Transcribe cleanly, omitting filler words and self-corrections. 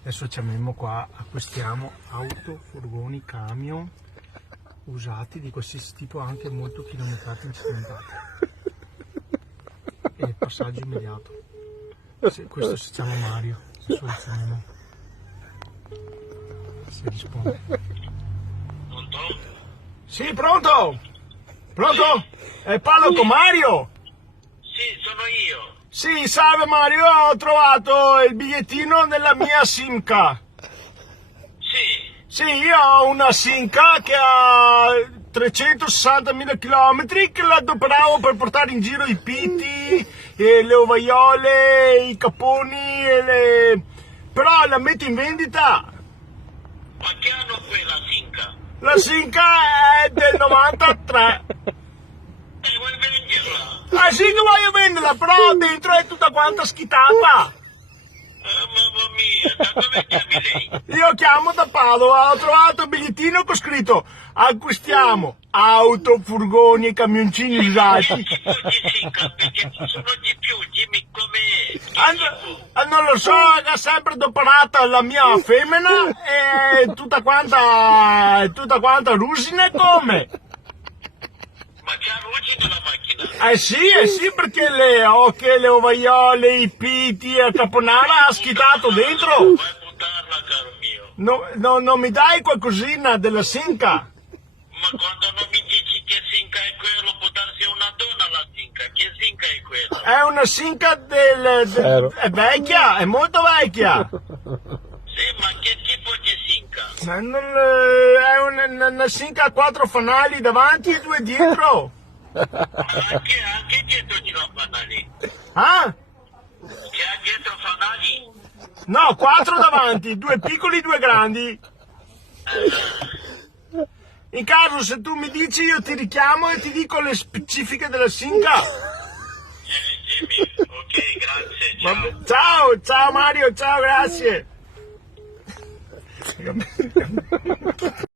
Adesso ci amiamo qua, acquistiamo auto, furgoni, camion usati di qualsiasi tipo, anche molto chilometrati incidentati. E passaggio immediato. Questo si chiama Mario, se soluzioniamo. Si risponde. Pronto? Sì, pronto? Pronto? Parlo con Mario? Sì, sono io. Sì, salve Mario, ho trovato il bigliettino della mia Simca. Sì, Sì, io ho una Simca che ha 360.000 km, che la adoperavo per portare in giro i piti, le ovaiole, i caponi, però la metto in vendita. ma che anno quella finca? La Simca è del 93. E vuoi venderla? Ah sì che voglio venderla, però dentro è tutta quanta schitata. Mamma mia, da dove chiami lei? Io chiamo da Padova, ho trovato il bigliettino che ho scritto acquistiamo auto, furgoni e camioncini usati. Di più di finca, perché sono di più, dimmi com'è. Non lo so, è sempre adoperata la mia femmina e tutta quanta rusina come? Ma c'ha luce nella macchina? Eh sì, perché le oche, le ovaiole, i piti e la caponara ha schitato dentro. Vuoi buttarla, caro mio? Non mi dai qualcosina della Simca? Ma quando non mi dici che finca è quello, può darsi una donna la finca. Che finca è quella? È una Simca è vecchia, è molto vecchia. Sì, ma che tipo di finca? È una Simca a 4 fanali davanti e 2 dietro. Anche dietro ci sono fanali. Ah? Che ha dietro fanali? No, 4 davanti, 2 piccoli, 2 grandi. In caso se tu mi dici io ti richiamo e ti dico le specifiche della Simca. Jimmy, ok, grazie, ciao. Ciao Mario, ciao, grazie.